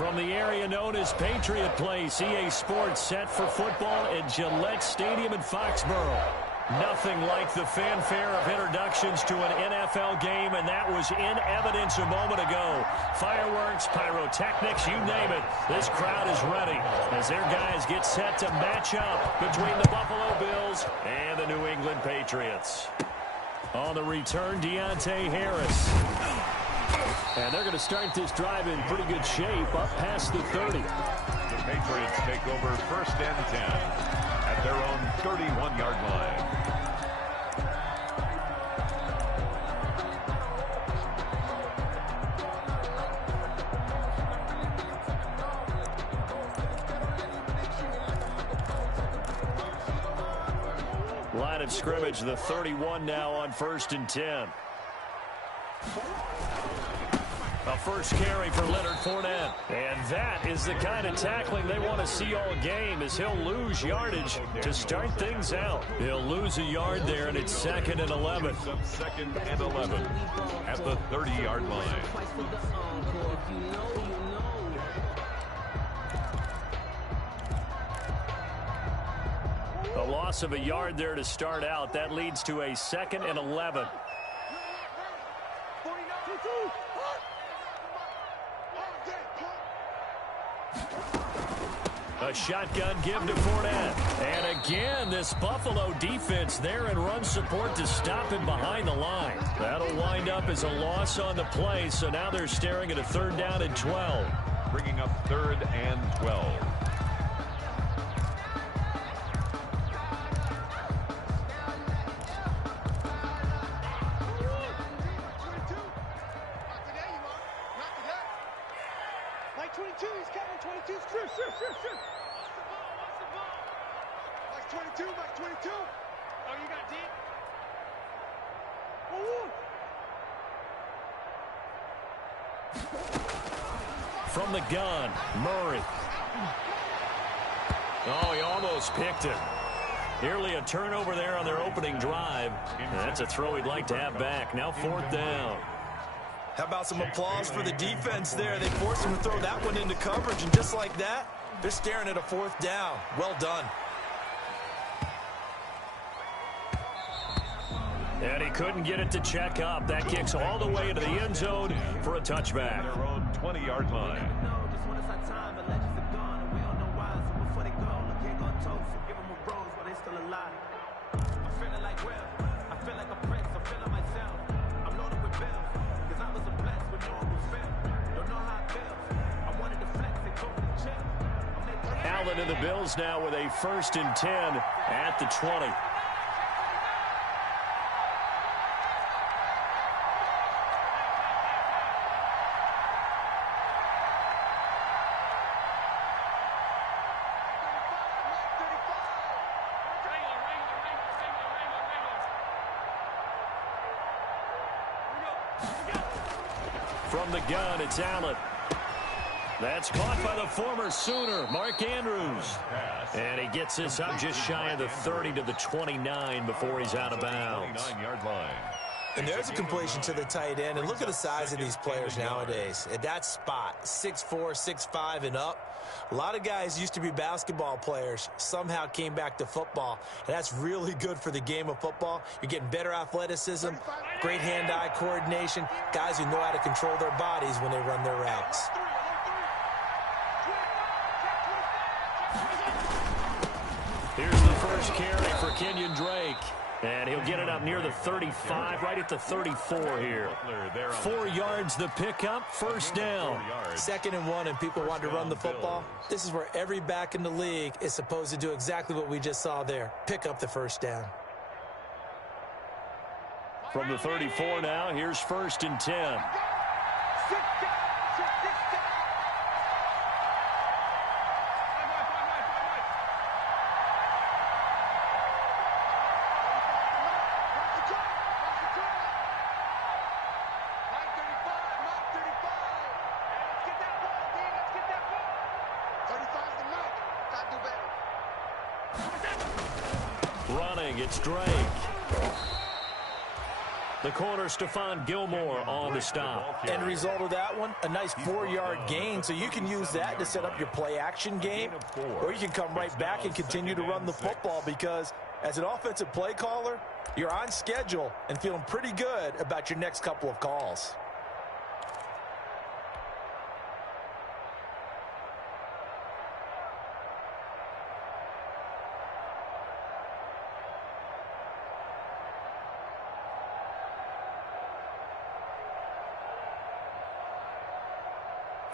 From the area known as Patriot Place, EA Sports set for football at Gillette Stadium in Foxborough. Nothing like the fanfare of introductions to an NFL game, and that was in evidence a moment ago. Fireworks, pyrotechnics, you name it. This crowd is ready as their guys get set to match up between the Buffalo Bills and the New England Patriots. On the return, Deontay Harris. And they're going to start this drive in pretty good shape up past the 30. The Patriots take over 1st and 10 at their own 31-yard line. Line of scrimmage, the 31 now on 1st and 10. A first carry for Leonard Fournette. And that is the kind of tackling they want to see all game, as he'll lose yardage to start things out. He'll lose a yard there, and it's 2nd and 11. 2nd and 11 at the 30-yard line. A loss of a yard there to start out. That leads to a 2nd and 11. A shotgun give to Fournette. And again, this Buffalo defense there in run support to stop him behind the line. That'll wind up as a loss on the play, so now they're staring at a 3rd down and 12. Bringing up 3rd and 12. From the gun, Murray. Oh, he almost picked it. Nearly a turnover there on their opening drive. And that's a throw he'd like to have back. Now 4th down. How about some applause for the defense there? They forced him to throw that one into coverage, and just like that, they're staring at a 4th down. Well done. And he couldn't get it to check up. That kicks all the way into the end zone for a touchback. Their own 20-yard line. Allen and the Bills now with a 1st and 10 at the 20. From the gun, it's Allen. That's caught by the former Sooner, Mark Andrews. And he gets this up just shy of the 30 to the 29 before he's out of bounds. 29-yard line. And there's a completion to the tight end. And look at the size of these players nowadays. At that spot, 6'4", 6'5", and up. A lot of guys used to be basketball players, somehow came back to football. And that's really good for the game of football. You're getting better athleticism, great hand-eye coordination, guys who know how to control their bodies when they run their routes. Here's the first carry for Kenyon Drake. And he'll get it up near the 35, right at the 34 here. 4 yards the pickup, 1st down. 2nd and 1, and people want to run the football. This is where every back in the league is supposed to do exactly what we just saw there. Pick up the 1st down. From the 34 now, here's 1st and 10. Running, it's Drake. The corner, Stephon Gilmore, on the stop. End result of that one, a nice 4-yard gain, so you can use that to set up your play-action game, or you can come right back and continue to run the football because as an offensive play caller, you're on schedule and feeling pretty good about your next couple of calls.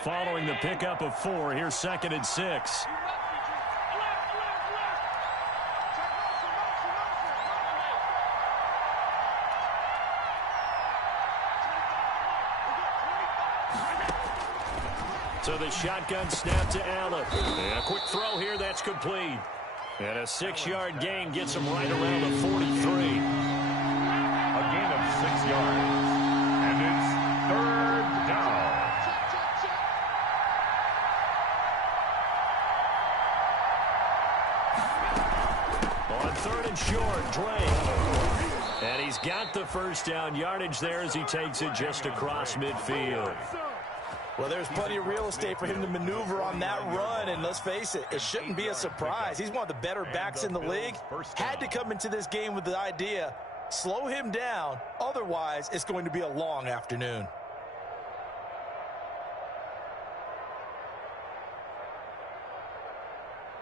Following the pickup of 4, here's 2nd and 6. So the shotgun snap to Allen. And a quick throw here, that's complete. And a 6-yard gain gets him right around the 43. A gain of 6 yards. And it's 3rd down. On 3rd and short, Drake. And he's got the first down yardage there as he takes it just across midfield. Well, there's plenty of real estate for him to maneuver on that run, and let's face it, it shouldn't be a surprise. He's one of the better backs in the league. Had to come into this game with the idea, slow him down, otherwise it's going to be a long afternoon.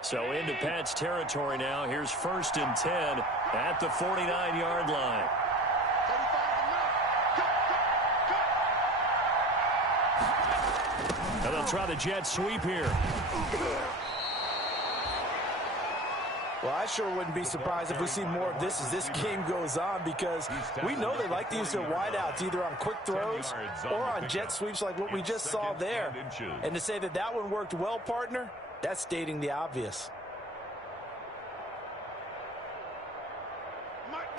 So into Pat's territory now. Here's 1st and 10 at the 49-yard line. And they'll try the jet sweep here. Well, I sure wouldn't be surprised if we see more of this as this game goes on because we know they like to use their wideouts either on quick throws or on jet sweeps like what we just saw there. And to say that that one worked well, partner, that's stating the obvious.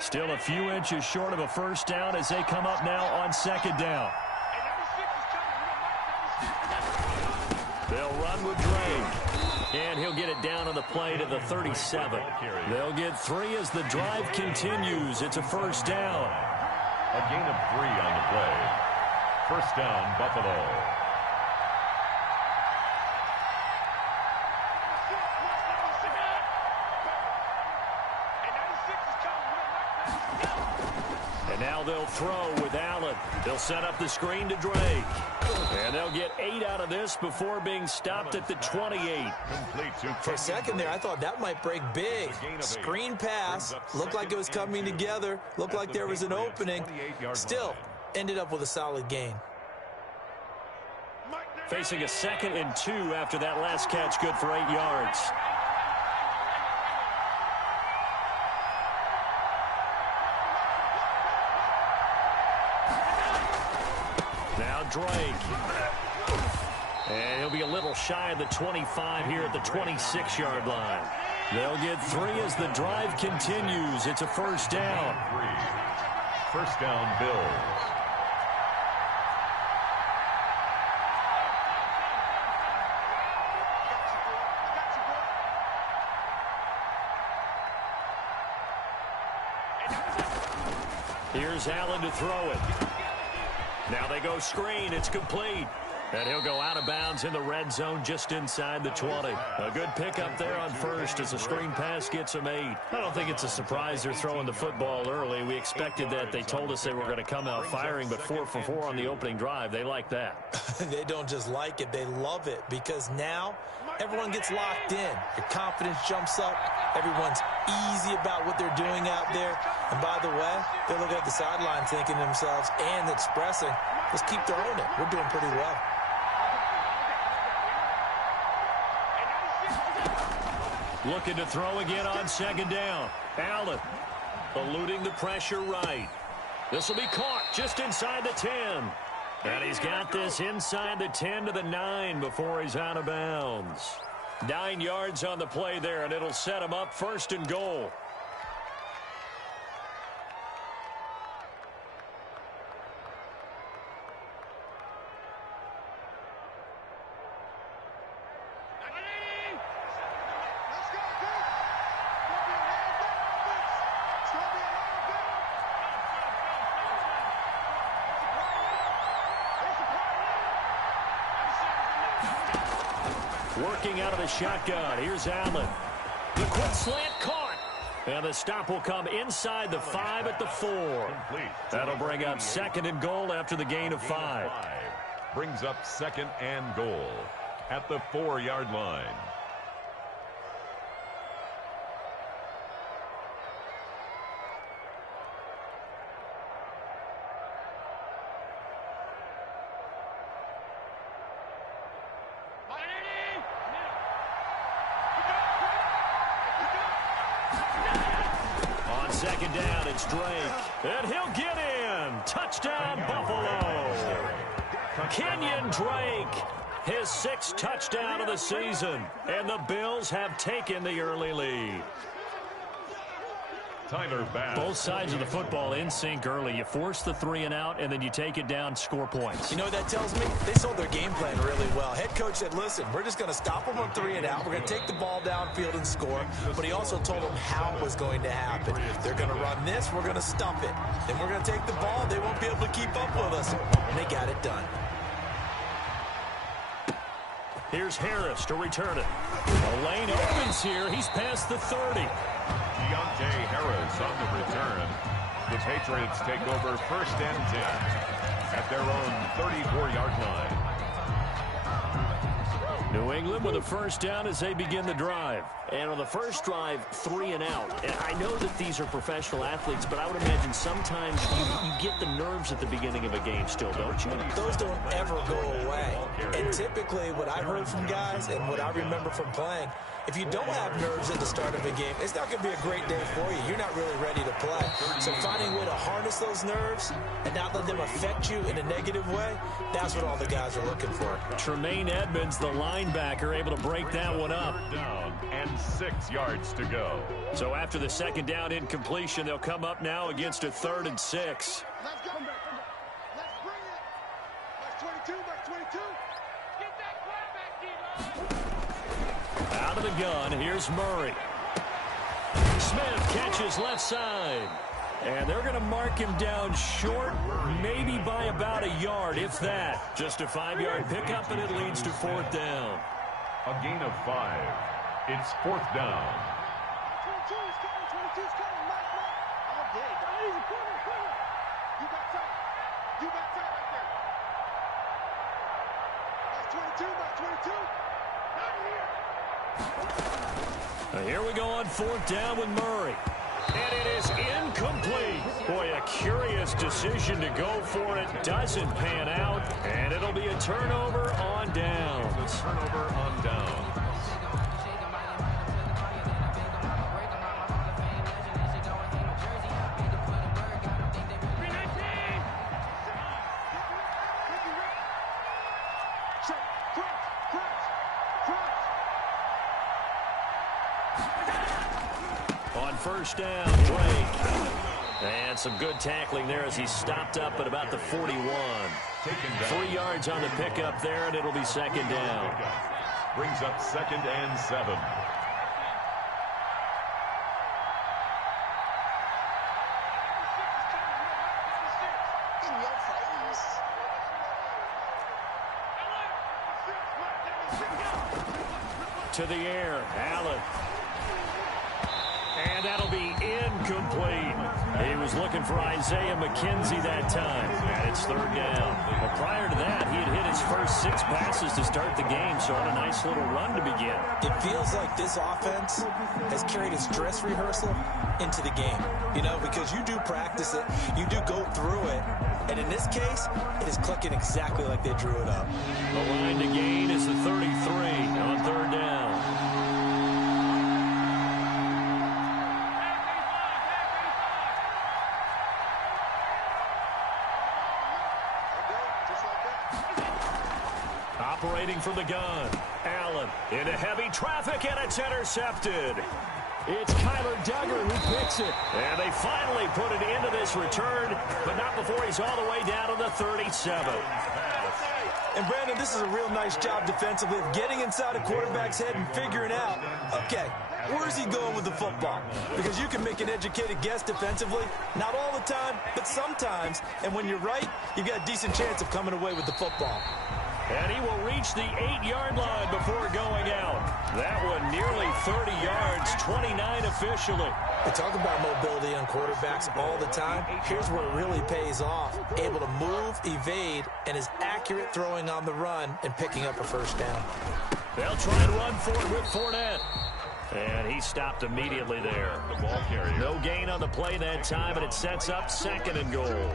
Still a few inches short of a first down as they come up now on 2nd down. They'll run with Drake. And he'll get it down on the play to the 37. They'll get 3 as the drive continues. It's a first down. A gain of 3 on the play. First down, Buffalo. And now they'll throw with Allen. They'll set up the screen to Drake. And they'll get 8 out of this before being stopped at the 28. For a second there, I thought that might break big. Screen pass. Looked like it was coming together. Looked like there was an opening. Still, ended up with a solid gain. Facing a 2nd and 2 after that last catch, good for 8 yards. Now Drake. And he'll be a little shy of the 25 here at the 26-yard line. They'll get 3 as the drive continues. It's a first down. 3. First down, Bills. Here's Allen to throw it. Now they go screen. It's complete. And he'll go out of bounds in the red zone just inside the 20. A good pickup there on first as the screen pass gets him 8. I don't think it's a surprise they're throwing the football early. We expected that. They told us they were going to come out firing, but 4 for 4 on the opening drive. They like that. They don't just like it. They love it because now everyone gets locked in. Your confidence jumps up. Everyone's easy about what they're doing out there. And by the way, they're looking at the sideline thinking to themselves and expressing, let's keep throwing it. We're doing pretty well. Looking to throw again on 2nd down. Allen eluding the pressure right. This will be caught just inside the 10. And he's got this inside the 10 to the 9 before he's out of bounds. 9 yards on the play there, and it'll set him up 1st and goal. Working out of the shotgun. Here's Allen. The quick slant caught. And the stop will come inside the 5 at the 4. That'll bring up 2nd and goal after the gain of 5. Brings up 2nd and goal at the 4-yard line. On 2nd down, it's Drake. And he'll get in. Touchdown, Buffalo. Kenyon Drake, his 6th touchdown of the season. And the Bills have taken the early lead. Tyler Bass. Both sides of the football in sync early. You force the 3 and out, and then you take it down, score points. You know what that tells me? They sold their game plan really well. Head coach said, listen, we're just going to stop them on 3 and out. We're going to take the ball downfield and score. But he also told them how it was going to happen. They're going to run this. We're going to stump it. Then we're going to take the ball. They won't be able to keep up with us. And they got it done. Here's Harris to return it. The lane opens here. He's past the 30. Deontay Harris on the return. The Patriots take over 1st and 10 at their own 34-yard line. New England with a 1st down as they begin the drive. And on the first drive, 3 and out. And I know that these are professional athletes, but I would imagine sometimes you get the nerves at the beginning of a game still, don't you? Those don't ever go away. And typically what I've heard from guys and what I remember from playing, if you don't have nerves at the start of a game, it's not going to be a great day for you. You're not really ready to play. So finding a way to harness those nerves and not let them affect you in a negative way, that's what all the guys are looking for. Tremaine Edmonds, the linebacker, able to break that one up. Down and 6 yards to go. So after the 2nd down incompletion, they'll come up now against a 3rd and 6. Let's go. Let's bring it. That's 22. That's 22. Get that quarterback, Dero. Out of the gun, here's Murray. Smith catches left side. And they're going to mark him down short, maybe by about a yard, if that. Just a 5-yard pickup, and it leads to 4th down. A gain of 5. It's 4th down. 22 is coming. 22 is coming. Mike. All day. Easy, corner. You got tight. You got tight right there. That's 22. That's 22. Not here. Here we go on 4th down with Murray. And it is incomplete. Boy, a curious decision to go for it. Doesn't pan out. And it'll be a turnover on downs. Turnover on downs. On 1st down, Drake. And some good tackling there as he stopped up at about the 41. 3 yards on the pickup there, and it'll be 2nd down. Brings up 2nd and 7. To the air, Allen. And that'll be incomplete. He was looking for Isaiah McKenzie that time. And it's 3rd down. But prior to that, he had hit his first 6 passes to start the game, so on a nice little run to begin. It feels like this offense has carried its dress rehearsal into the game. You know, because you do practice it, you do go through it, and in this case, it is clicking exactly like they drew it up. The line to gain is the 33 on 3rd down. Operating from the gun. Allen into heavy traffic, and it's intercepted. It's Kyler Duggar who picks it. And they finally put it into this return, but not before he's all the way down to the 37. And, Brandon, this is a real nice job defensively of getting inside a quarterback's head and figuring out, okay, where's he going with the football? Because you can make an educated guess defensively, not all the time, but sometimes. And when you're right, you've got a decent chance of coming away with the football. And he will reach the 8-yard line before going out. That one nearly 30 yards, 29 officially. We talk about mobility on quarterbacks all the time. Here's where it really pays off. Able to move, evade, and is accurate throwing on the run and picking up a first down. They'll try and run for it with Fournette. And he stopped immediately there. The ball carrier. No gain on the play that time, and it sets up 2nd and goal.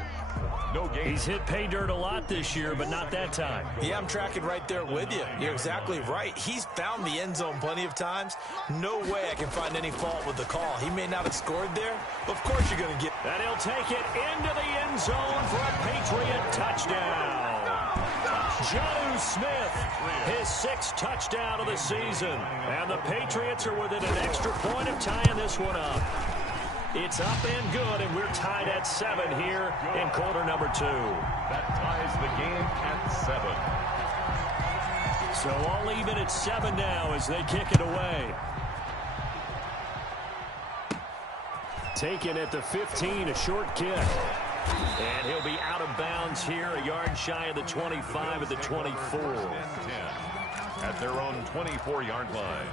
No gain. He's hit pay dirt a lot this year, but not that time. Yeah, I'm tracking right there with you. You're exactly right. He's found the end zone plenty of times. No way I can find any fault with the call. He may not have scored there, but of course you're going to get... And he'll take it into the end zone for a Patriot touchdown. Jonnu Smith, his 6th touchdown of the season. And the Patriots are within an extra point of tying this one up. It's up and good, and we're tied at 7 here in quarter number 2. That ties the game at 7. So all even at 7 now as they kick it away. Taken at the 15, a short kick. And he'll be out of bounds here, a yard shy of the 25 at the 24. 10 at their own 24-yard line.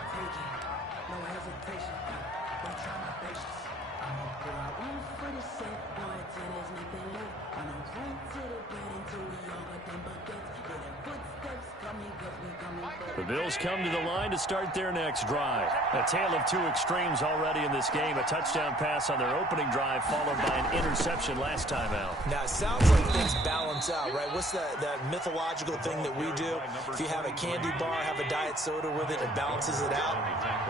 The Bills come to the line to start their next drive. A tale of 2 extremes already in this game. A touchdown pass on their opening drive followed by an interception last time out. Now, it sounds like things balance out, right? What's that mythological thing that we do? If you have a candy bar, have a diet soda with it, it balances it out.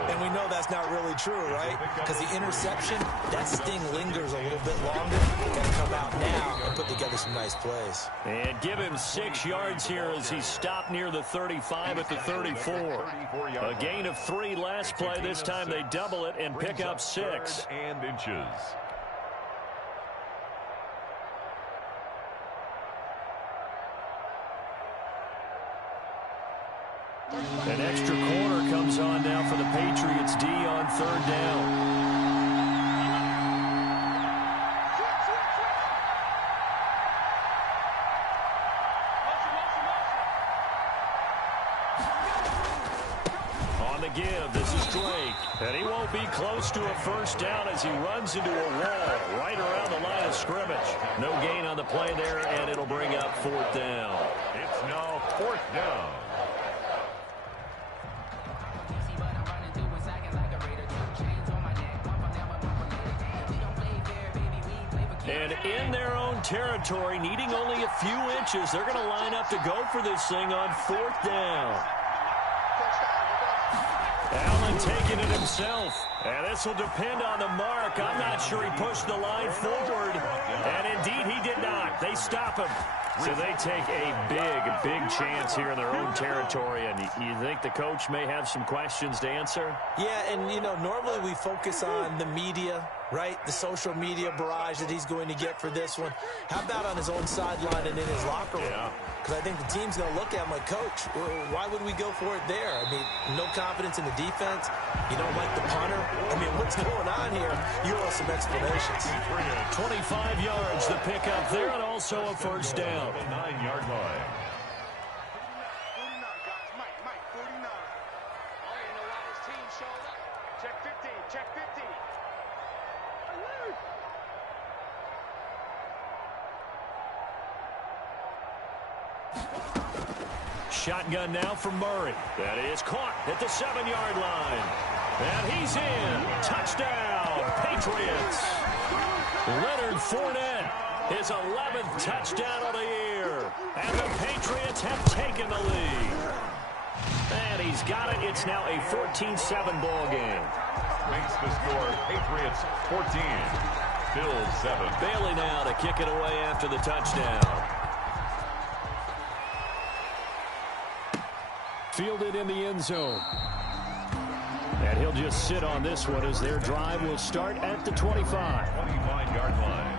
And we know that's not really true, right? Because the interception, that sting lingers a little bit longer. Got to come out now and put together some nice plays. And give him 6 yards here as he stopped near the 35 at the 34. A gain of 3 last play. This time they double it and pick up 6. And inches. An extra corner comes on now for the Patriots D on 3rd down. Give. This is Drake, and he won't be close to a first down as he runs into a wall right around the line of scrimmage. No gain on the play there, and it'll bring up 4th down. It's now 4th down. And in their own territory, needing only a few inches, they're going to line up to go for this thing on 4th down. Allen taking it himself, and this will depend on the mark. I'm not sure he pushed the line forward, and indeed he did not. They stop him. So they take a big chance here in their own territory, and you think the coach may have some questions to answer? Yeah, and, you know, normally we focus on the media, right? The social media barrage that he's going to get for this one. How about on his own sideline and in his locker room? Because I think the team's going to look at him like, Coach, why would we go for it there? I mean, no confidence in the defense. You don't like the punter. I mean, what's going on here? You owe some explanations. 25 yards the pickup there, and also a first down. 9-yard line. 49, guys. Mike, 49. I don't even know why this team showed up. Check 15, check 15. Shotgun now from Murray. That is caught at the 7-yard line. And he's in. Touchdown, Patriots. Leonard Fournette, his 11th touchdown of the year. And the Patriots have taken the lead. And he's got it. It's now a 14-7 ball game. Makes the score Patriots 14. Bills 7. Bailey now to kick it away after the touchdown. Fielded in the end zone. And he'll just sit on this one as their drive will start at the 25. 25-yard line.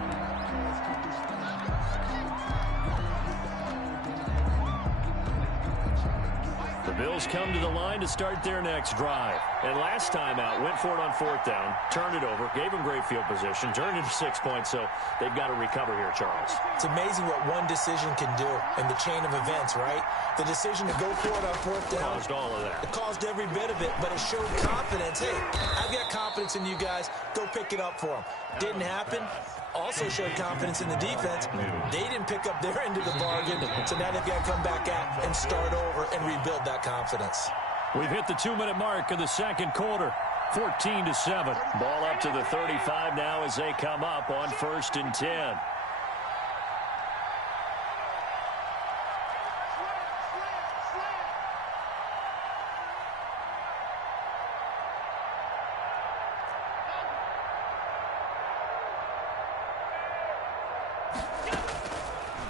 The Bills come to the line to start their next drive. And last time out, went for it on 4th down, turned it over, gave them great field position, turned it to 6 points, so they've got to recover here, Charles. It's amazing what one decision can do in the chain of events, right? The decision to go for it on 4th down. Caused all of that. It caused every bit of it, but it showed confidence. Hey, I've got confidence in you guys. Go pick it up for them. Didn't happen. Also showed confidence in the defense. They didn't pick up their end of the bargain, so now they've got to come back out and start over and rebuild that confidence. We've hit the 2-minute mark of the second quarter. 14-7. Ball up to the 35 now as they come up on 1st and 10.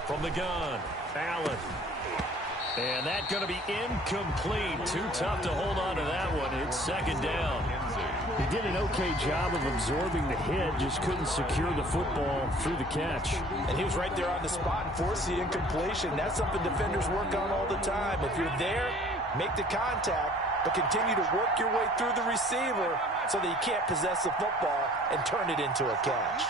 From the gun, Allen. And that's going to be incomplete. Too tough to hold on to that one. It's 2nd down. He did an okay job of absorbing the hit, just couldn't secure the football through the catch. And he was right there on the spot and forced the incompletion. That's something defenders work on all the time. If you're there, make the contact, but continue to work your way through the receiver so that you can't possess the football and turn it into a catch.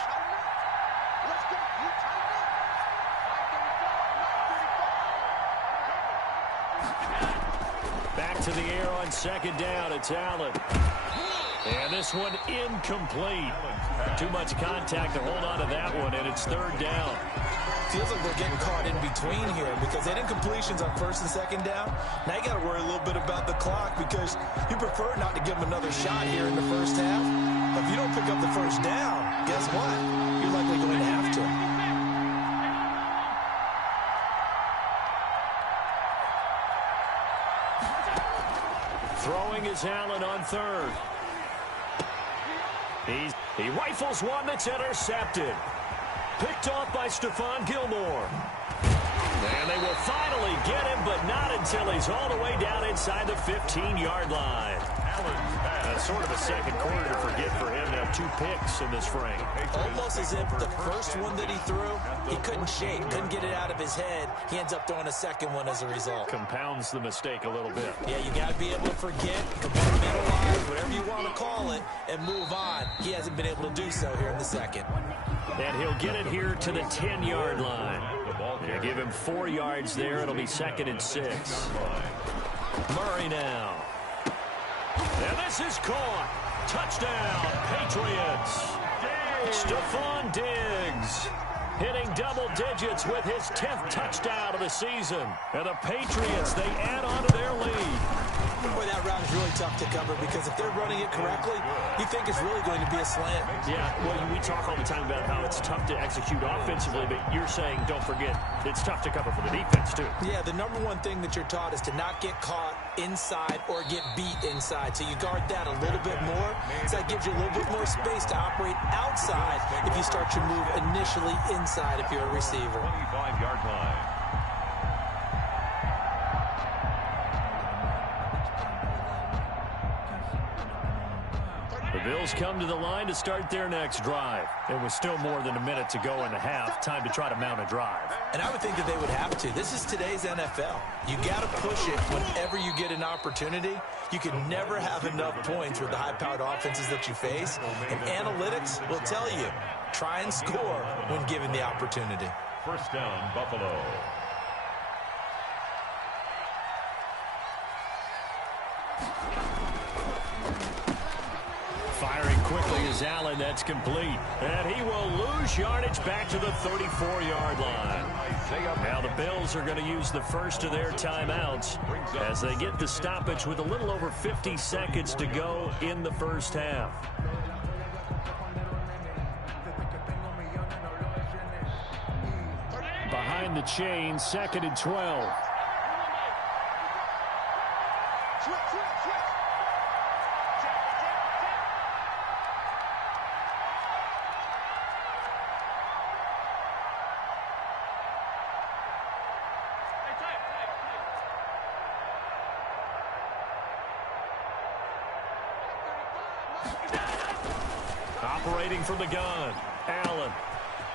Back to the air on 2nd down. It's Allen. And this one incomplete. Too much contact to hold on to that one, and it's 3rd down. Feels like they're getting caught in between here because they had incompletions on 1st and 2nd down. Now you got to worry a little bit about the clock because you prefer not to give them another shot here in the first half. But if you don't pick up the 1st down, guess what? You're likely going to have to. Throwing is Allen on 3rd. He rifles one that's intercepted. Picked off by Stephon Gilmore. And they will finally get him, but not until he's all the way down inside the 15-yard line. That's sort of a second quarter to forget for him. Now 2 picks in this frame. Almost as if the first one that he threw, he couldn't shake, couldn't get it out of his head. He ends up throwing a second one as a result. Compounds the mistake a little bit. Yeah, you got to be able to forget, compartmentalize, whatever you want to call it, and move on. He hasn't been able to do so here in the second. And he'll get it here to the 10-yard line. They give him 4 yards there. It'll be 2nd and 6. Murray now. And this is caught. Touchdown, Patriots. Stephon Diggs hitting double digits with his 10th touchdown of the season. And the Patriots, they add on to their lead. Boy, that route is really tough to cover because if they're running it correctly, you think it's really going to be a slant. Yeah, well, we talk all the time about how it's tough to execute offensively, but you're saying, don't forget, it's tough to cover for the defense, too. Yeah, the number one thing that you're taught is to not get caught inside or get beat inside. So you guard that a little bit more. So that gives you a little bit more space to operate outside if you start your move initially inside if you're a receiver. 25-yard line. The Bills come to the line to start their next drive. It was still more than a minute to go in the half. Time to try to mount a drive. And I would think that they would have to. This is today's NFL. You got to push it whenever you get an opportunity. You can never have enough points with the high-powered offenses that you face. And analytics will tell you, try and score when given the opportunity. 1st down, Buffalo. Firing quickly is Allen. That's complete. And he will lose yardage back to the 34-yard line. Now the Bills are going to use the first of their timeouts as they get the stoppage with a little over 50 seconds to go in the first half. Behind the chain, 2nd and 12. Operating from the gun, Allen.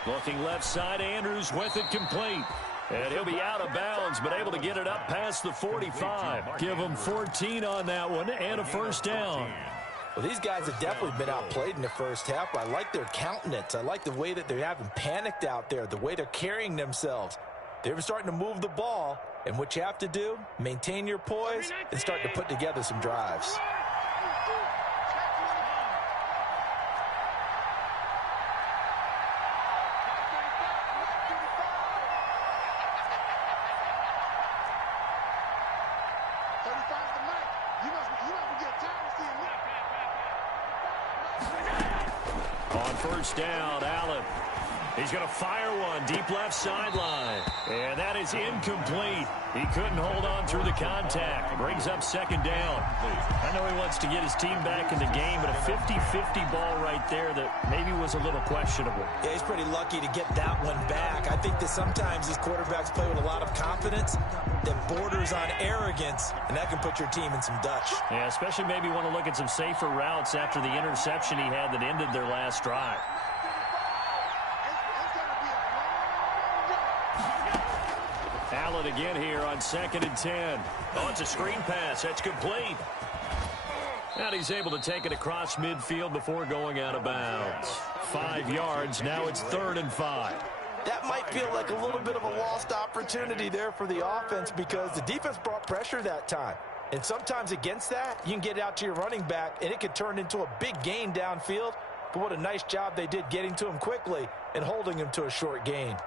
Looking left side, Andrews with it complete. And he'll be out of bounds, but able to get it up past the 45. Give him 14 on that one and a first down. Well, these guys have definitely been outplayed in the first half. I like their countenance. I like the way that they haven't panicked out there, the way they're carrying themselves. They're starting to move the ball, and what you have to do, maintain your poise and start to put together some drives. On first down, Allen. He's going to fire one deep left sideline. And that is incomplete. He couldn't hold on through the contact. Brings up second down. I know he wants to get his team back in the game, but a 50-50 ball right there that maybe was a little questionable. Yeah, he's pretty lucky to get that one back. I think that sometimes these quarterbacks play with a lot of confidence that borders on arrogance, and that can put your team in some Dutch. Yeah, especially maybe want to look at some safer routes after the interception he had that ended their last drive. Allen again here on 2nd and 10. Oh, it's a screen pass. That's complete. And he's able to take it across midfield before going out of bounds. 5 yards. Now it's 3rd and 5. That might feel like a little bit of a lost opportunity there for the offense because the defense brought pressure that time. And sometimes against that, you can get out to your running back, and it could turn into a big gain downfield. But what a nice job they did getting to him quickly and holding him to a short gain.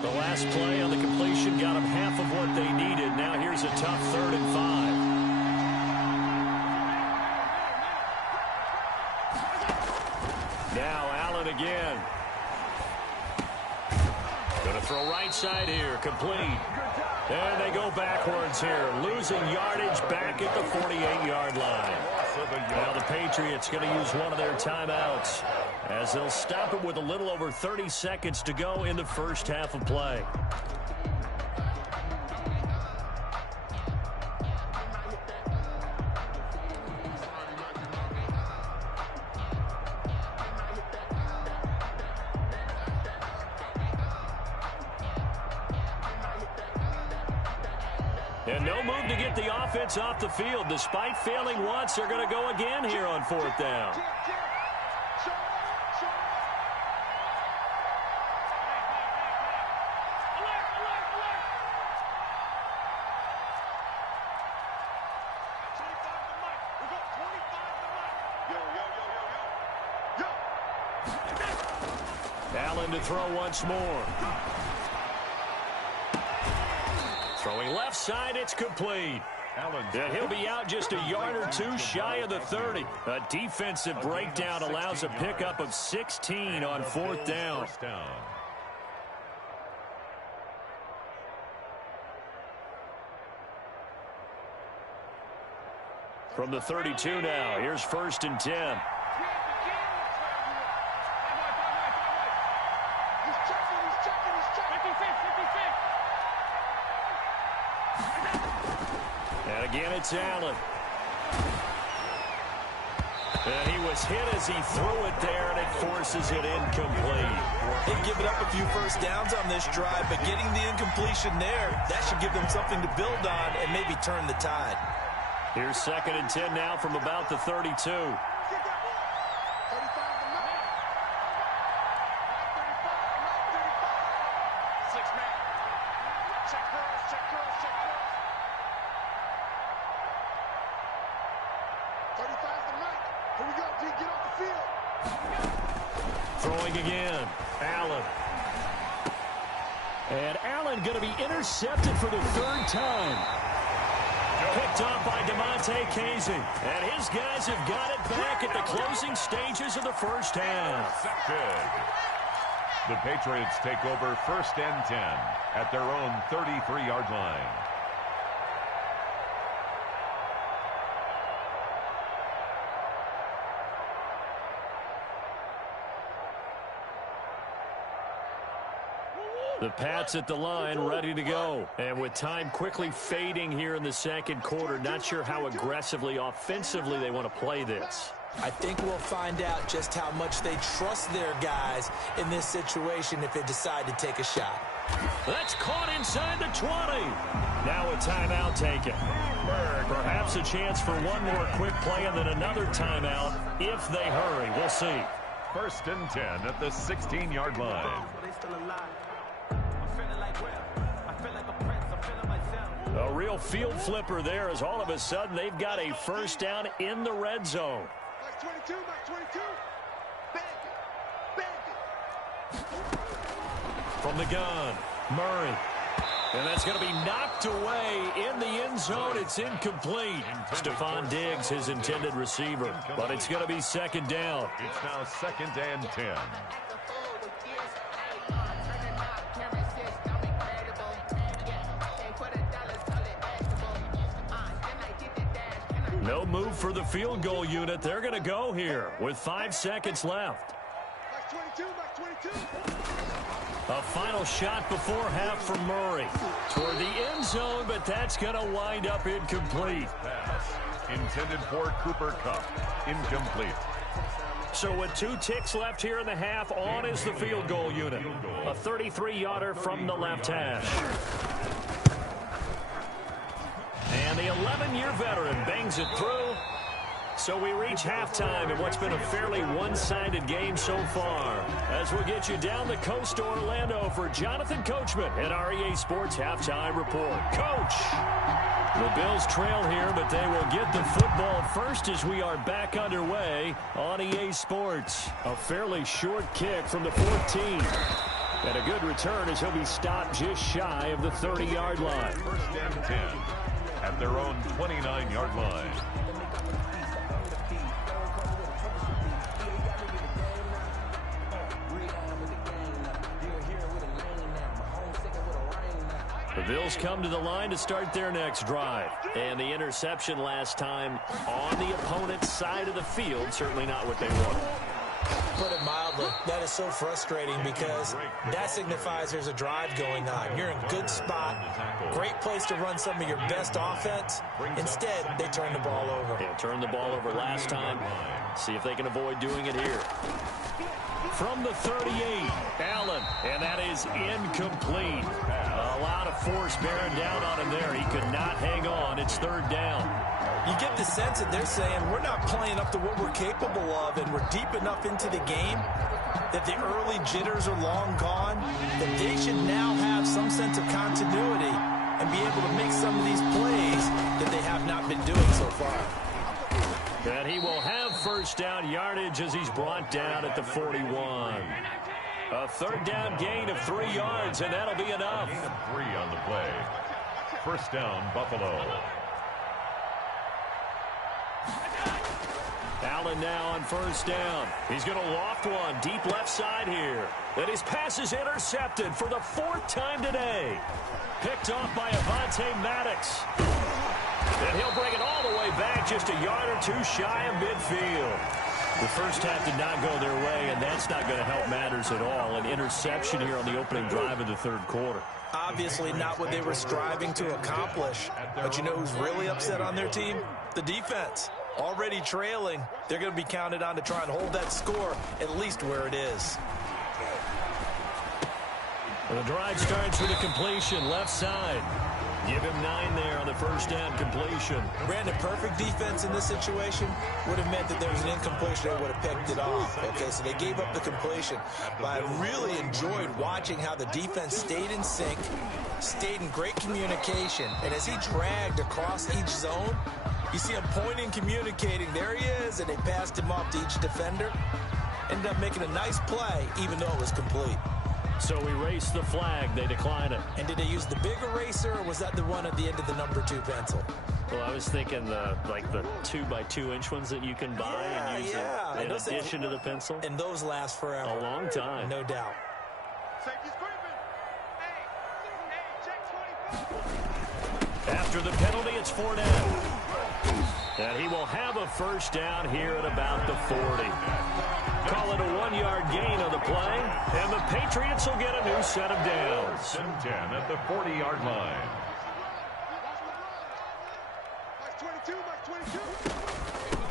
The last play on the completion got them half of what they needed. Now here's a tough 3rd and 5. Now Allen again. Going to throw right side here. Complete. And they go backwards here. Losing yardage back at the 48-yard line. Now the Patriots going to use one of their timeouts as they'll stop it with a little over 30 seconds to go in the first half of play. And no move to get the offense off the field. Despite failing once, they're going to go again here on 4th down. Allen to throw once more. Throwing left side, it's complete. And he'll be out just a yard or two shy of the 30. A defensive breakdown allows a pickup of 16 on 4th down. From the 32 now, here's 1st and 10. And again, it's Allen. And he was hit as he threw it there, and it forces it incomplete. They've given up a few first downs on this drive, but getting the incompletion there, that should give them something to build on and maybe turn the tide. Here's 2nd and 10 now from about the 32. Throwing again. Allen. And Allen going to be intercepted for the 3rd time. Picked off by KASH. And his guys have got it back at the closing stages of the first half. The Patriots take over 1st and 10 at their own 33-yard line. The Pats at the line, ready to go. And with time quickly fading here in the second quarter, not sure how aggressively, offensively they want to play this. I think we'll find out just how much they trust their guys in this situation if they decide to take a shot. That's caught inside the 20. Now a timeout taken. Perhaps a chance for one more quick play and then another timeout if they hurry. We'll see. 1st and 10 at the 16-yard line. A real field flipper there as all of a sudden they've got a first down in the red zone. Max 22, Max 22. Bang it. From the gun, Murray. And that's going to be knocked away in the end zone. It's incomplete. Stephon Diggs, his intended receiver. But it's going to be second down. It's now 2nd and 10. No move for the field goal unit. They're going to go here with 5 seconds left. Max 22, Max 22. A final shot before half from Murray. Toward the end zone, but that's going to wind up incomplete. Pass intended for Cooper Kupp. Incomplete. So with 2 ticks left here in the half, on is the field goal unit. A 33-yarder from the left hash. And the 11-year veteran bangs it through. So we reach halftime in what's been a fairly one-sided game so far. As we'll get you down the coast to Orlando for Jonathan Coachman at our EA Sports Halftime Report. Coach! The Bills trail here, but they will get the football first as we are back underway on EA Sports. A fairly short kick from the 14. And a good return as he'll be stopped just shy of the 30-yard line. 1st and 10 at their own 29-yard line. The Bills come to the line to start their next drive. And the interception last time on the opponent's side of the field, certainly not what they want. Put it mildly, that is so frustrating because that signifies there's a drive going on. You're in good spot, great place to run some of your best offense. Instead, they turn the ball over. Yeah, turned the ball over last time. See if they can avoid doing it here. From the 38, Allen, and that is incomplete. A lot of force bearing down on him there. He could not hang on. It's 3rd down. You get the sense that they're saying we're not playing up to what we're capable of, and we're deep enough into the game that the early jitters are long gone, that they should now have some sense of continuity and be able to make some of these plays that they have not been doing so far. And he will have first down yardage as he's brought down at the 41. A 3rd down gain of 3 yards, and that'll be enough. 3 on the play. 1st down, Buffalo. Allen now on 1st down. He's going to loft one deep left side here. And his pass is intercepted for the 4th time today. Picked off by Avonte Maddox. And he'll bring it all the way back just a yard or 2 shy of midfield. The first half did not go their way, and that's not going to help matters at all. An interception here on the opening drive of the 3rd quarter. Obviously not what they were striving to accomplish. But you know who's really upset on their team? The defense. Already trailing. They're going to be counted on to try and hold that score at least where it is. Well, the drive starts with a completion left side. Give him 9 there on the 1st down completion. Brandon, perfect defense in this situation would have meant that there was an incompletion. They would have picked it off. Okay, so they gave up the completion. But I really enjoyed watching how the defense stayed in sync, stayed in great communication. And as he dragged across each zone, you see him pointing, communicating. There he is, and they passed him off to each defender. Ended up making a nice play, even though it was complete. So we race the flag. They decline it. And did they use the big eraser, or was that the one at the end of the number 2 pencil? Well, I was thinking the 2x2-inch ones that you can buy and use in addition to the pencil. And those last forever. A long time. No doubt. Safety's creeping. Hey, check 25. After the penalty, it's Fournette. And he will have a first down here at about the 40. Call it a 1-yard gain on the play. And the Patriots will get a new set of downs. 10 at the 40-yard line.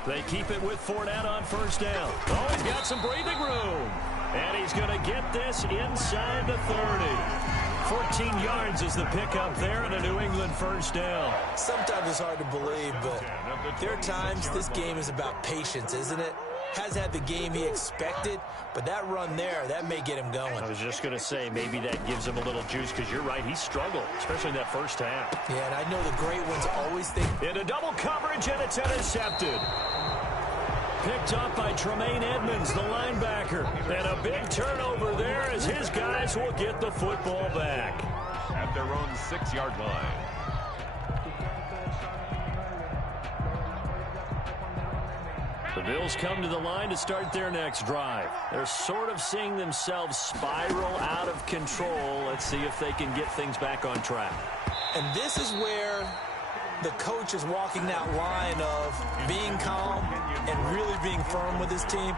They keep it with Fournette on first down. Oh, he's got some breathing room. And he's going to get this inside the 30. 14 yards is the pickup there and a New England first down. Sometimes it's hard to believe, but there are times this game is about patience, isn't it? Has had the game he expected, but that run there, that may get him going. I was just going to say, maybe that gives him a little juice, because you're right, he struggled, especially in that first half. Yeah, and I know the great ones always think. Into double coverage, and it's intercepted. Picked up by Tremaine Edmonds, the linebacker. And a big turnover there as his guys will get the football back. At their own 6-yard line. The Bills come to the line to start their next drive. They're sort of seeing themselves spiral out of control. Let's see if they can get things back on track. And this is where the coach is walking that line of being calm and really being firm with his team.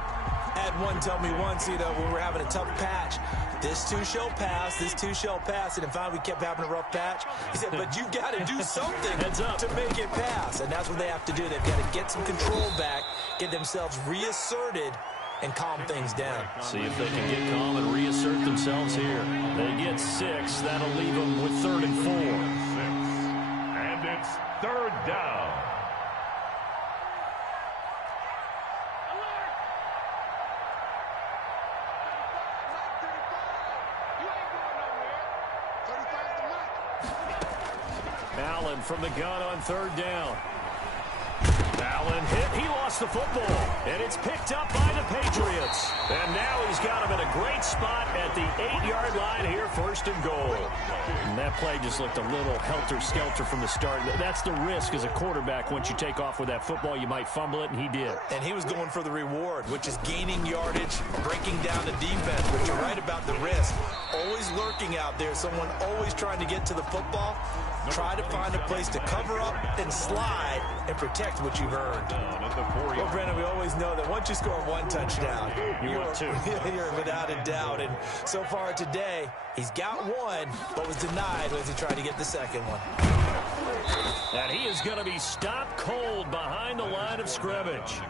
I had one tell me once, when we were having a tough patch, this too shall pass, this too shall pass. And finally we kept having a rough patch. He said, but you got to do something to make it pass. And that's what they have to do. They've got to get some control back, get themselves reasserted, and calm things down. See if they can get calm and reassert themselves here. They get 6. That'll leave them with 3rd and 4. 6. And it's 3rd down. Allen from the gun on 3rd down. Allen hit. He lost the football. And it's picked up by the Patriots. And now he's got him in a great spot at the 8-yard line here, 1st and goal. And that play just looked a little helter-skelter from the start. That's the risk as a quarterback. Once you take off with that football, you might fumble it, and he did. And he was going for the reward, which is gaining yardage, breaking down the defense. But you're right about the risk. Always lurking out there, someone always trying to get to the football. Try to find a place to cover up and slide and protect what you've earned. Well, Brandon, we always know that once you score 1 touchdown, you're without a doubt. And so far today, he's got 1, but was denied as he tried to get the 2nd one. And he is going to be stopped cold behind the line of scrimmage.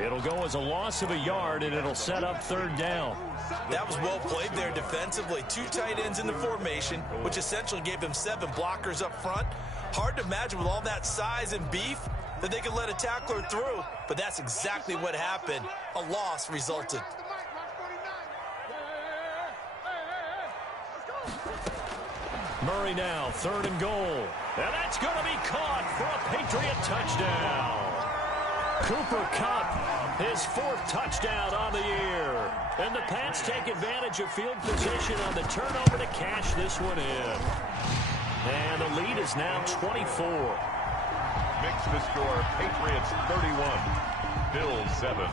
It'll go as a loss of a yard, and it'll set up 3rd down. That was well played there defensively. 2 tight ends in the formation, which essentially gave him 7 blockers up front. Hard to imagine with all that size and beef that they could let a tackler through, but that's exactly what happened. A loss resulted. Murray now, 3rd and goal. And that's going to be caught for a Patriot touchdown. Cooper Kupp, his 4th touchdown on the year. And the Pats take advantage of field position on the turnover to cash this one in. And the lead is now 24. Makes the score Patriots 31, Bills 7.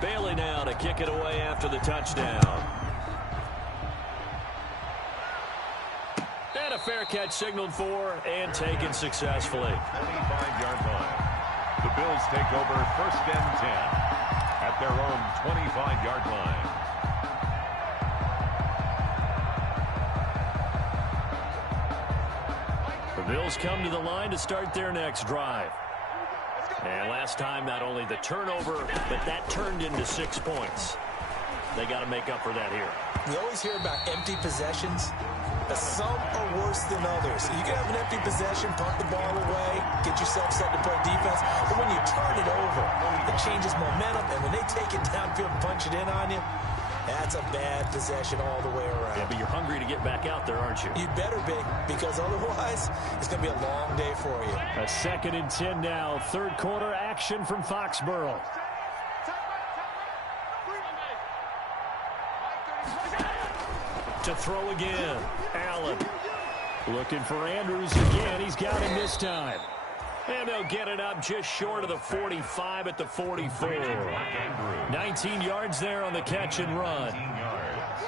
Bailey now to kick it away after the touchdown. And a fair catch signaled for and taken successfully. 25-yard line. The Bills take over 1st and 10 at their own 25-yard line. The Bills come to the line to start their next drive. And last time, not only the turnover, but that turned into 6 points. They got to make up for that here. We always hear about empty possessions. Some are worse than others. You can have an empty possession, punt the ball away, get yourself set to play defense. But when you turn it over, it changes momentum. And when they take it downfield and punch it in on you, that's a bad possession all the way around. Yeah, but you're hungry to get back out there, aren't you? You'd better be, because otherwise it's going to be a long day for you. A 2nd and 10 now. 3rd quarter action from Foxborough. To throw again. Allen looking for Andrews again. He's got him this time. And they'll get it up just short of the 45 at the 44. 19 yards there on the catch and run. 19 yards.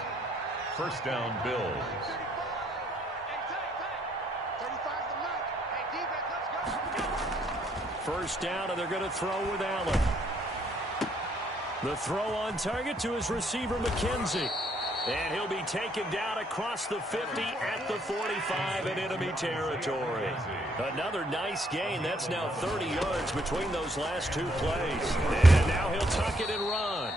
1st down, Bills. First down, and they're going to throw with Allen. The throw on target to his receiver, McKenzie. And he'll be taken down across the 50 at the 45 in enemy territory. Another nice gain. That's now 30 yards between those last two plays. And now he'll tuck it and run.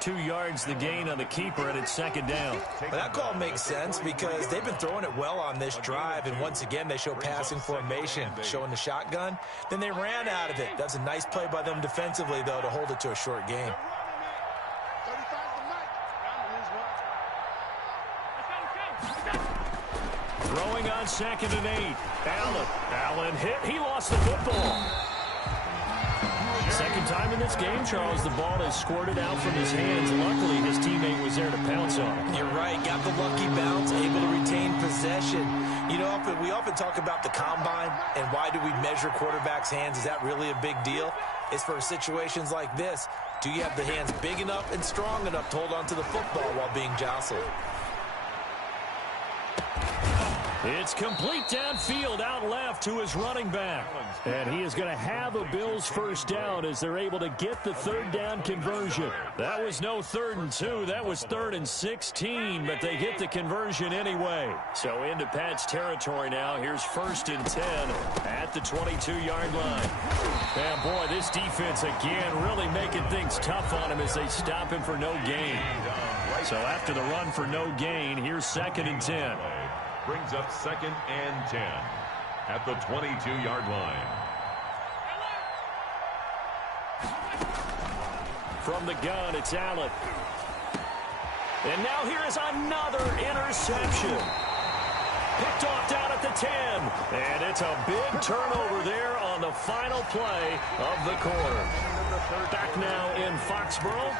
2 yards the gain on the keeper, and it's second down. Well, that call makes sense because they've been throwing it well on this drive, and once again they show passing formation, showing the shotgun. Then they ran out of it. That's a nice play by them defensively, though, to hold it to a short game. Throwing on 2nd and 8. Allen hit. He lost the football. Second time in this game, Charles, the ball has squirted out from his hands. Luckily, his teammate was there to pounce on it. You're right. Got the lucky bounce, able to retain possession. You know, we often talk about the combine and why do we measure quarterbacks' hands. Is that really a big deal? It's for situations like this. Do you have the hands big enough and strong enough to hold on to the football while being jostled? It's complete downfield out left to his running back. And he is going to have a Bills first down as they're able to get the third down conversion. That was no 3rd and 2. That was 3rd and 16, but they get the conversion anyway. So into Pat's territory now. Here's 1st and 10 at the 22-yard line. And boy, this defense again really making things tough on him as they stop him for no gain. So after the run for no gain, here's 2nd and 10. Brings up 2nd and 10 at the 22-yard line. From the gun, it's Allen. And now here is another interception. Picked off down at the 10. And it's a big turnover there on the final play of the quarter. Back now in Foxborough.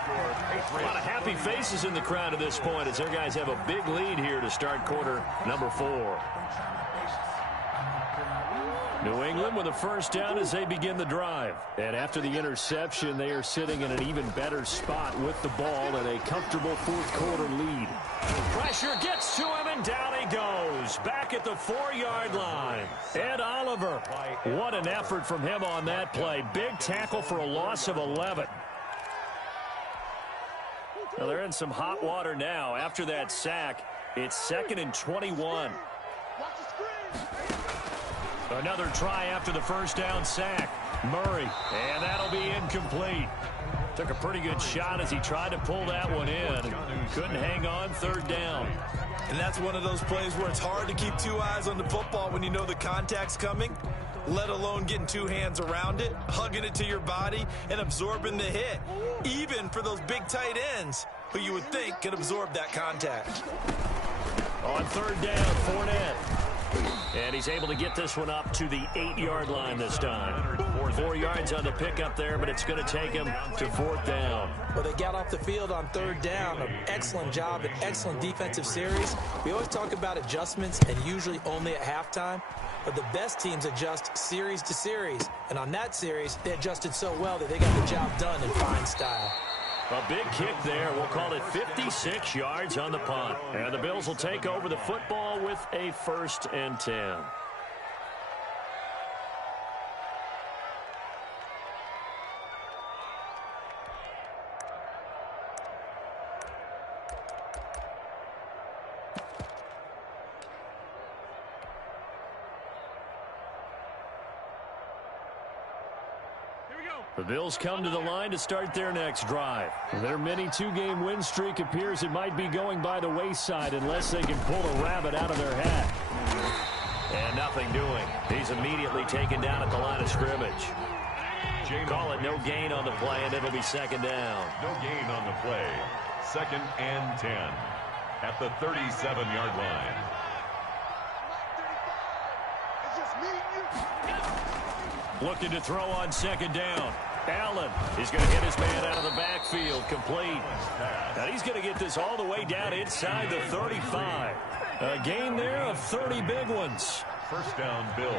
A lot of happy faces in the crowd at this point as their guys have a big lead here to start quarter number 4. New England with a first down as they begin the drive. And after the interception, they are sitting in an even better spot with the ball and a comfortable fourth quarter lead. Pressure gets to him, and down he goes. Back at the 4-yard line. Ed Oliver. What an effort from him on that play. Big tackle for a loss of 11. Well, they're in some hot water now. After that sack, it's 2nd and 21. Another try after the first down sack. Murray, and that'll be incomplete. Took a pretty good shot as he tried to pull that one in. Couldn't hang on, 3rd down. And that's one of those plays where it's hard to keep 2 eyes on the football when you know the contact's coming, let alone getting 2 hands around it, hugging it to your body, and absorbing the hit. Even for those big tight ends who you would think could absorb that contact. On 3rd down, Fournette. And he's able to get this one up to the 8-yard line this time. 4 yards on the pickup there, but it's going to take him to 4th down. Well, they got off the field on 3rd down. An excellent job, an excellent defensive series. We always talk about adjustments and usually only at halftime. But the best teams adjust series to series. And on that series, they adjusted so well that they got the job done in fine style. A big kick there. We'll call it 56 yards on the punt. And the Bills will take over the football with a 1st and 10. The Bills come to the line to start their next drive. Their mini 2-game win streak appears it might be going by the wayside unless they can pull a rabbit out of their hat. And nothing doing. He's immediately taken down at the line of scrimmage. Call it no gain on the play, and it'll be 2nd down. No gain on the play. 2nd and 10 at the 37-yard line. Looking to throw on 2nd down. Allen is going to hit his man out of the backfield. Complete. Now he's going to get this all the way down inside the 35. A gain there of 30 big ones. First down, Bills.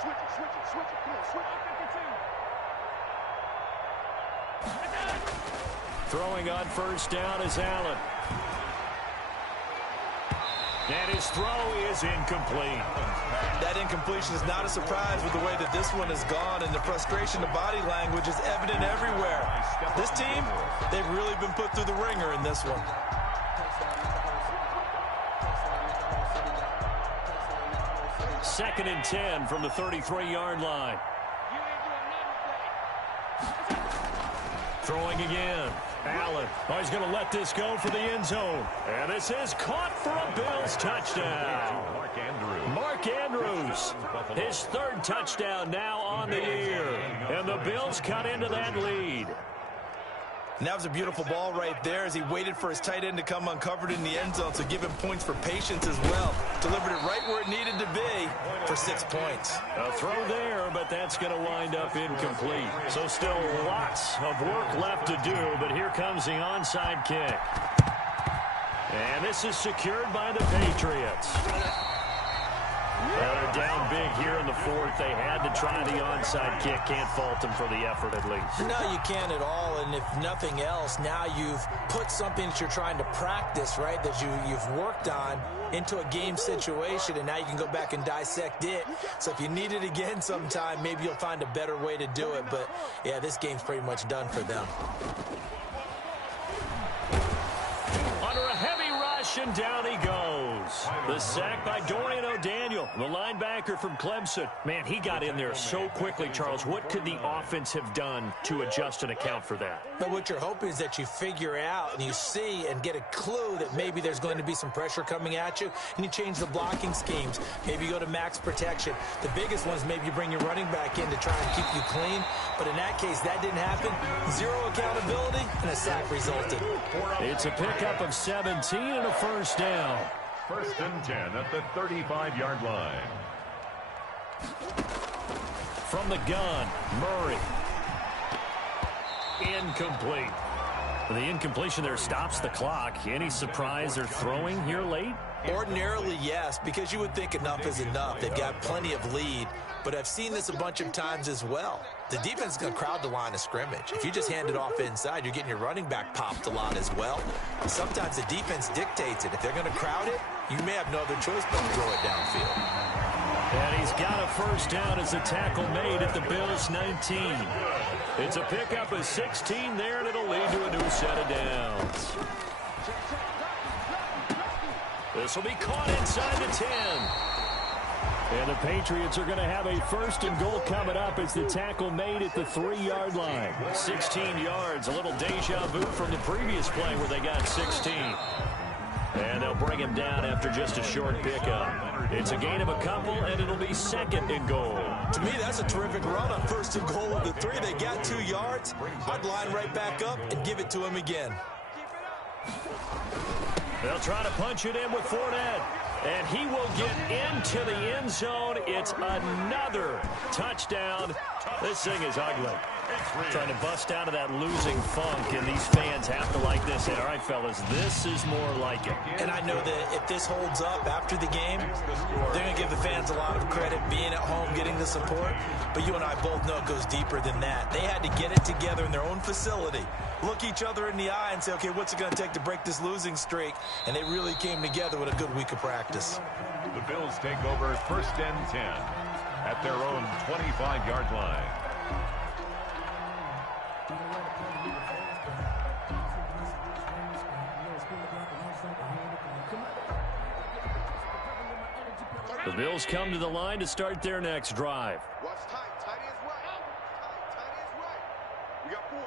Switch it. Come on, switch it. Throwing on first down is Allen. And his throw is incomplete. That incompletion is not a surprise with the way that this one has gone, and the frustration, the body language is evident everywhere. This team, they've really been put through the ringer in this one. Second and 10 from the 33-yard line. Throwing again. Allen. Oh, he's going to let this go for the end zone. And this is caught for a Bills touchdown. Mark Andrews. His third touchdown now on the year. And the Bills cut into that lead. And that was a beautiful ball right there as he waited for his tight end to come uncovered in the end zone, so give him points for patience as well. Delivered it right where it needed to be for 6 points. A throw there, but that's going to wind up incomplete. So still lots of work left to do, but here comes the onside kick. And this is secured by the Patriots. They're down big here in the fourth. They had to try the onside kick. Can't fault them for the effort at least. No, you can't at all. And if nothing else, now you've put something that you're trying to practice, right, that you've worked on into a game situation, and now you can go back and dissect it. So if you need it again sometime, maybe you'll find a better way to do it. But, yeah, this game's pretty much done for them. Under a heavy rush, and down he goes. The sack by Dorian O'Daniel, the linebacker from Clemson. Man, he got in there so quickly, Charles. What could the offense have done to adjust and account for that? But what you're hoping is that you figure out and you see and get a clue that maybe there's going to be some pressure coming at you, and you change the blocking schemes. Maybe you go to max protection. The biggest one is maybe you bring your running back in to try and keep you clean. But in that case, that didn't happen. Zero accountability, and a sack resulted. It's a pickup of 17 and a first down. First and 10 at the 35-yard line. From the gun, Murray. Incomplete. The incompletion there stops the clock. Any surprise they're throwing here late? Ordinarily, yes, because you would think enough is enough. They've got plenty of lead, but I've seen this a bunch of times as well. The defense is going to crowd the line of scrimmage. If you just hand it off inside, you're getting your running back popped a lot as well. Sometimes the defense dictates it. If they're going to crowd it, you may have no other choice but to throw it downfield. And he's got a first down as the tackle made at the Bills' 19. It's a pickup of 16 there, and it'll lead to a new set of downs. This will be caught inside the 10. And the Patriots are going to have a first and goal coming up as the tackle made at the 3-yard line. 16 yards, a little deja vu from the previous play where they got 16. And they'll bring him down after just a short pickup. It's a gain of a couple, and it'll be second and goal. To me, that's a terrific run on first and goal of the 3. They got 2 yards. I'd line right back up and give it to him again. They'll try to punch it in with Fournette. And he will get into the end zone. It's another touchdown. This thing is ugly. Trying to bust out of that losing funk, and these fans have to like this. All right, fellas, this is more like it. And I know that if this holds up after the game, they're going to give the fans a lot of credit being at home, getting the support. But you and I both know it goes deeper than that. They had to get it together in their own facility, look each other in the eye and say, okay, what's it going to take to break this losing streak? And they really came together with a good week of practice. The Bills take over first and 10 at their own 25-yard line. The Bills come to the line to start their next drive. Watch tight. Tight ends right. Tight ends right. We got 4.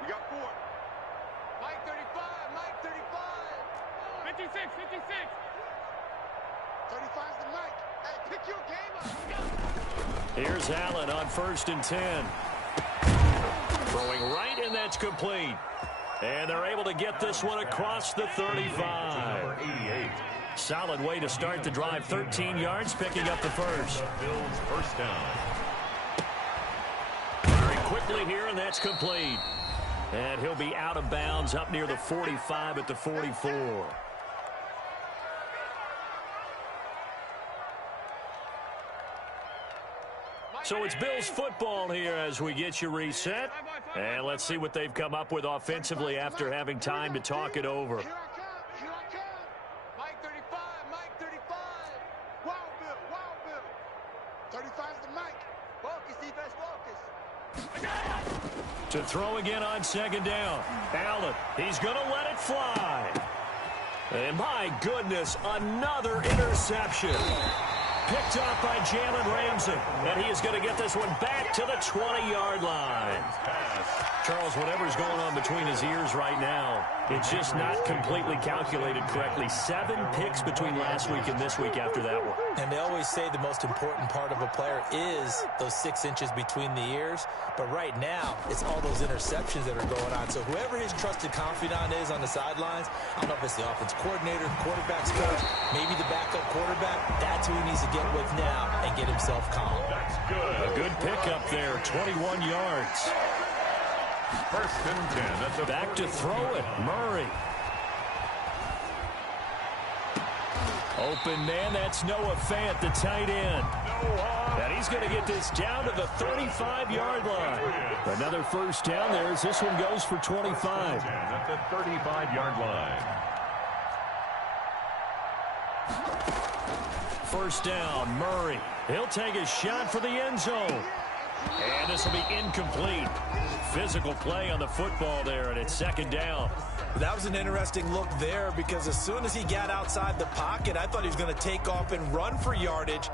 We got 4. Mike 35. Mike 35. 56. 56. 35's the Mike. Hey, pick your game up. Here's Allen on first and 10. Throwing right, and that's complete. And they're able to get this one across the 35. 88. Solid way to start the drive. 13 yards, picking up the first. Bills first down. Very quickly here, and that's complete. And he'll be out of bounds up near the 45 at the 44. So it's Bills football here as we get you reset. And let's see what they've come up with offensively after having time to talk it over. Here I come. Here I come. Mike 35. Mike 35's the mic. Focus, defense, focus. To throw again on second down. Allen, he's going to let it fly. And my goodness, another interception. Picked off by Jalen Ramsey. And he is going to get this one back to the 20-yard line. Charles, whatever's going on between his ears right now, it's just not completely calculated correctly. 7 picks between last week and this week after that one. And they always say the most important part of a player is those 6 inches between the ears. But right now, it's all those interceptions that are going on. So whoever his trusted confidant is on the sidelines, I don't know if it's the offense coordinator, the quarterback's coach, maybe the backup quarterback, that's who he needs to get with now and get himself calm. That's good. A good pickup there, 21 yards. First and 10 at the back to throw it. Murray. Open man, that's Noah Fant, the tight end. And he's going to get this down to the 35-yard line. Another first down there as this one goes for 25. At the 35-yard line. First down, Murray. He'll take a shot for the end zone. And this will be incomplete. Physical play on the football there, and it's second down. That was an interesting look there because as soon as he got outside the pocket, I thought he was going to take off and run for yardage.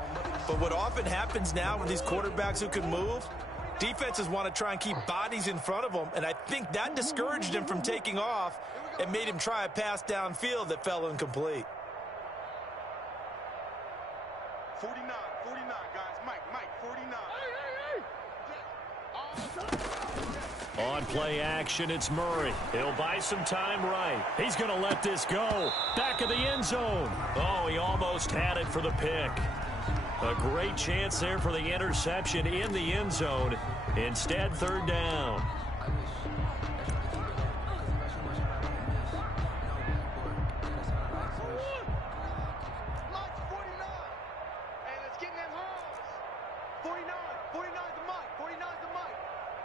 But what often happens now with these quarterbacks who can move, defenses want to try and keep bodies in front of them, and I think that discouraged him from taking off and made him try a pass downfield that fell incomplete. 49, guys. Mike, 49. On play action, it's Murray. He'll buy some time right. He's going to let this go. Back of the end zone. Oh, he almost had it for the pick. A great chance there for the interception in the end zone. Instead, third down.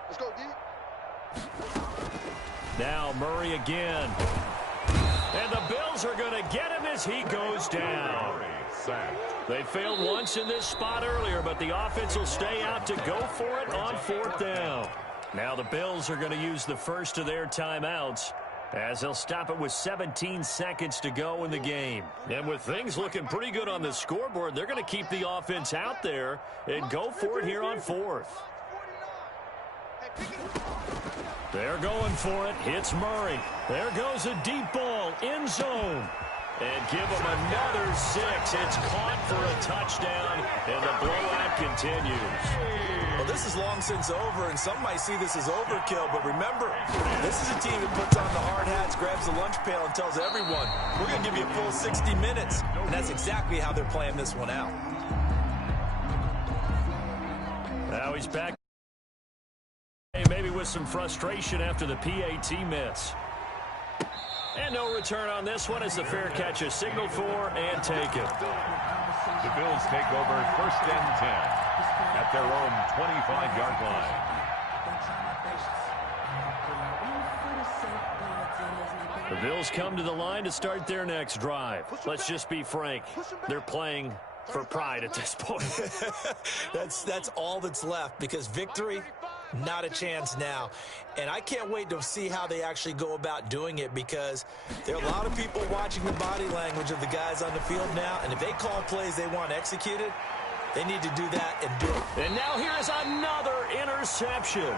Let's go, D. Now Murray again. And the Bills are going to get him as he goes down. They failed once in this spot earlier, but the offense will stay out to go for it on fourth down. Now the Bills are going to use the first of their timeouts as they'll stop it with 17 seconds to go in the game. And with things looking pretty good on the scoreboard, they're going to keep the offense out there and go for it here on fourth. They're going for it. Hits Murray. There goes a deep ball. End zone. And give them another 6. It's caught for a touchdown, and the blowout continues. Well, this is long since over, and some might see this as overkill, but remember, this is a team that puts on the hard hats, grabs the lunch pail, and tells everyone, we're going to give you a full 60 minutes. And that's exactly how they're playing this one out. Now he's back. Maybe with some frustration after the PAT miss. And no return on this one as the fair catch is signaled for and taken. The Bills take over first and 10 at their own 25-yard line. The Bills come to the line to start their next drive. Let's just be frank. They're playing for pride at this point. That's all that's left because victory, not a chance now. And I can't wait to see how they actually go about doing it because there are a lot of people watching the body language of the guys on the field now. And if they call plays they want executed, they need to do that and do it. And now here is another interception.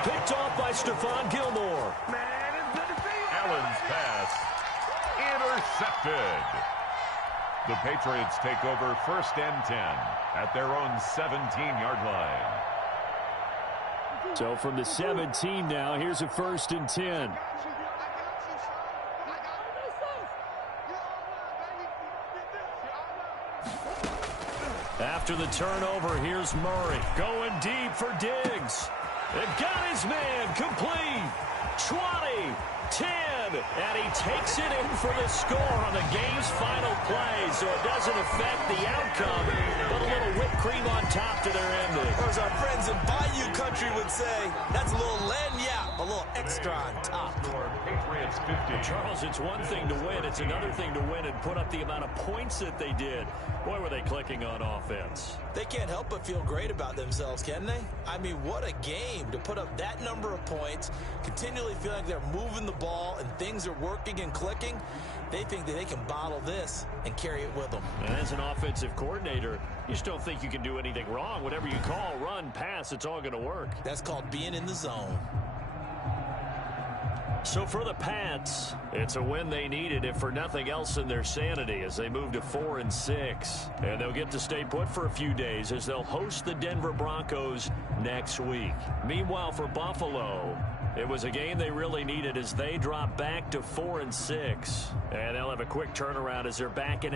Picked off by Stephon Gilmore. Allen's pass intercepted. The Patriots take over first and 10 at their own 17-yard line. So from the 17 now, here's a first and 10. After the turnover, here's Murray going deep for Diggs. And got his man complete. 20, 10, and he takes it in for the score on the game's final play, so it doesn't affect the outcome, but a little whipped cream on top to their ending. There were as our friends in Bayou Country would say, that's a little lagniappe, a little extra on top. Patriots 50. Charles, it's one thing to win. It's another thing to win and put up the amount of points that they did. Boy, were they clicking on offense. They can't help but feel great about themselves, can they? I mean, what a game to put up that number of points, continually feeling like they're moving the ball and things are working and clicking. They think that they can bottle this and carry it with them. And as an offensive coordinator, you just don't think you can do anything wrong. Whatever you call, run, pass, it's all going to work. That's called being in the zone. So for the Pats, it's a win they needed, if for nothing else in their sanity, as they move to 4-6. And they'll get to stay put for a few days as they'll host the Denver Broncos next week. Meanwhile, for Buffalo, it was a game they really needed as they drop back to 4-6. And they'll have a quick turnaround as they're back in